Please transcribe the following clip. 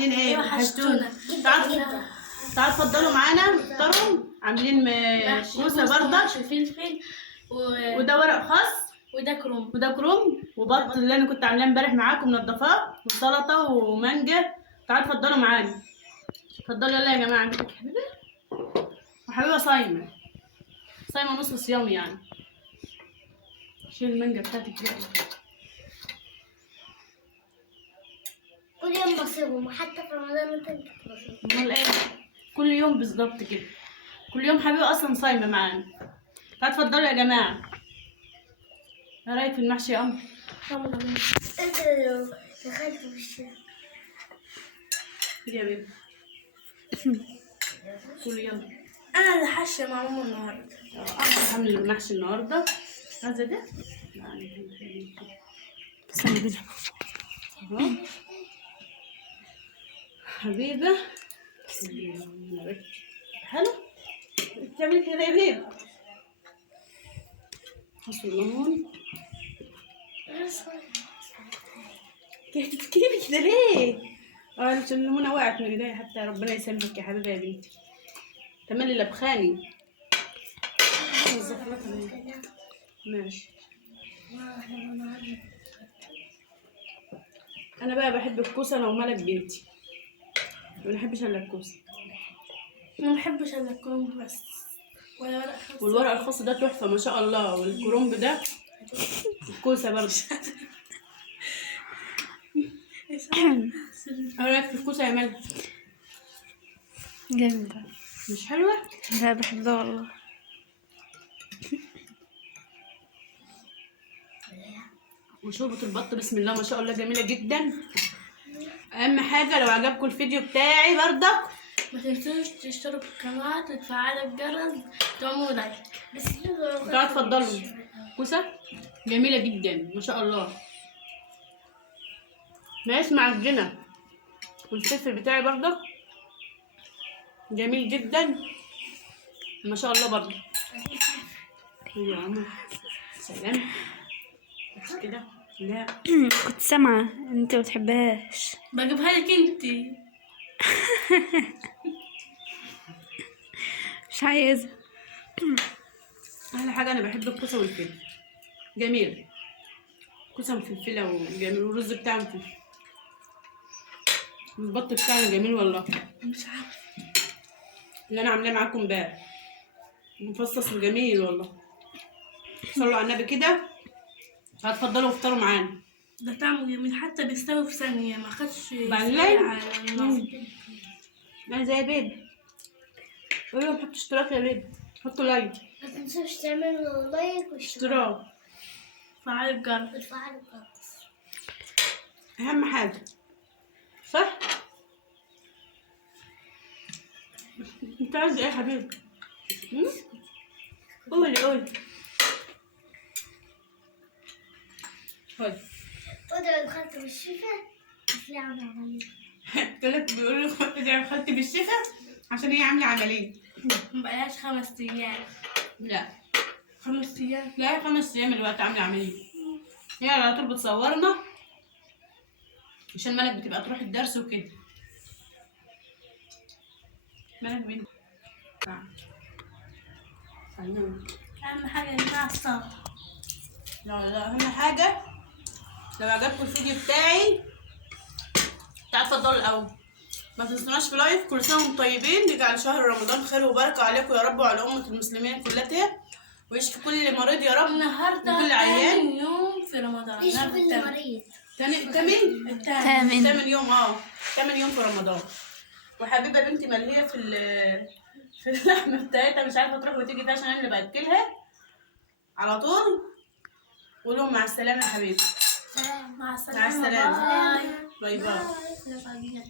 عاملين ايه؟ وحشتونا. تعالوا اتفضلوا معانا افطروا. عاملين كوسه برضه وفلفل وده ورق خس وده كروم وبط اللي انا كنت عاملاه امبارح معاكم منضفاه وسلطه ومانجا. تعالوا اتفضلوا معانا. اتفضلوا يلا يا جماعه. عندكم حبيبه وحبيبه صايمه نص صيام يعني. شيل المانجا بتاعتك دي. كل يوم بصيبهم وحتى في رمضان انت بتصيبهم. امال ايه؟ كل يوم بالظبط كده. كل يوم حبيبه اصلا صايمه معانا. تعالوا اتفضلوا يا جماعه. ايه رايك في المحشي يا قمر؟ انت لو دخلت في الشارع يا بيبي كل يوم. انا اللي حاشة مع ماما النهارده. انا هعمل المحشي النهارده. هذا ده استنى كده اهو حبيبه. حلو. بتعملي كده يا بيبي. حط الليمون. بتتكلمي كده ليه؟ عشان الليمونه وقعت من ايديا حتى. ربنا يسلمك يا حبيبه يا بنتي. تملي لبخاني. ماشي. انا بقى بحب الكوسه انا وملك بنتي. ما بحبش الا الكوسه. ما بحبش الا الكروم بس ولا ورق خس. والورق الخاص ده تحفه ما شاء الله. والكرنب ده الكوسه برضه. ايه رايك في الكوسه يا ملك؟ جميلة. مش حلوه؟ لا بحبها والله. وشوربه البط بسم الله ما شاء الله جميله جدا. اهم حاجه لو عجبكم الفيديو بتاعي برضك ما تنسوش تشتركوا في القناة وتفعلوا الجرس وتعملوا لايك. بس تعالوا اتفضلوا. كوسه جميله جدا ما شاء الله. ناقص معجنه. والفلفل بتاعي برضك جميل جدا ما شاء الله برضه. يا عمر سلام. بس كده. لا كنت سامعة انت ما بتحبهاش. بجيبها لك انت. مش عايزة. احلى حاجه انا بحب الكوسه والفلفل. جميل. كوسه مفلفله وجميل. والرز بتاعه مفلفل. البط بتاعنا جميل والله. مش عارفة اللي انا عاملاه معاكم امبارح مفصص وجميل والله. صلوا على النبي كده. هتفضلوا افطروا معانا. ده طعمه جميل حتى بيستوي في ثانية ما خدش بعدين؟ ساعة على النار. انا زي بيبي. قولوا لهم حطوا اشتراك يا بيبي. حطوا لايك. ما تنسوش تعملوا لايك اشتراك. فعلوا الجرس. وتفعلوا الجرس. اهم حاجه صح. انت عايز ايه يا حبيبي؟ قولي خد. وده لو دخلت بالشفا هتلاقي عامل عملية. التلات بيقولوا لي ادعي خدتي بالشفا عشان هي عامله عمليه. مبقاش 5 أيام. لا 5 أيام. لا هي 5 ايام الوقت عامله عمليه. هي على طول بتصورنا عشان ملك بتبقى تروح الدرس وكده. ملك بنت. أهم حاجة يا جماعة الصبر. لا اهم حاجه لو عجبكم الفيديو بتاعي تعالوا اتفضلوا الاول. ما تنسوناش في لايك. كل سنه وانتم طيبين. يجعل شهر رمضان خير وبركه عليكم يا رب وعلى امه المسلمين كلها. ويشفي كل مريض يا رب. النهاردة وكل عيان. تاني يوم في رمضان. مش كل مريض. تامن يوم. 8 يوم في رمضان. وحبيبه بنتي ملهيه في اللحمه بتاعتها مش عارفه تروح وتيجي فيها عشان انا اللي باكلها على طول. قول لهم مع السلامه يا حبيبي. مع السلامة. مع السلامه. باي. باي باي. باي.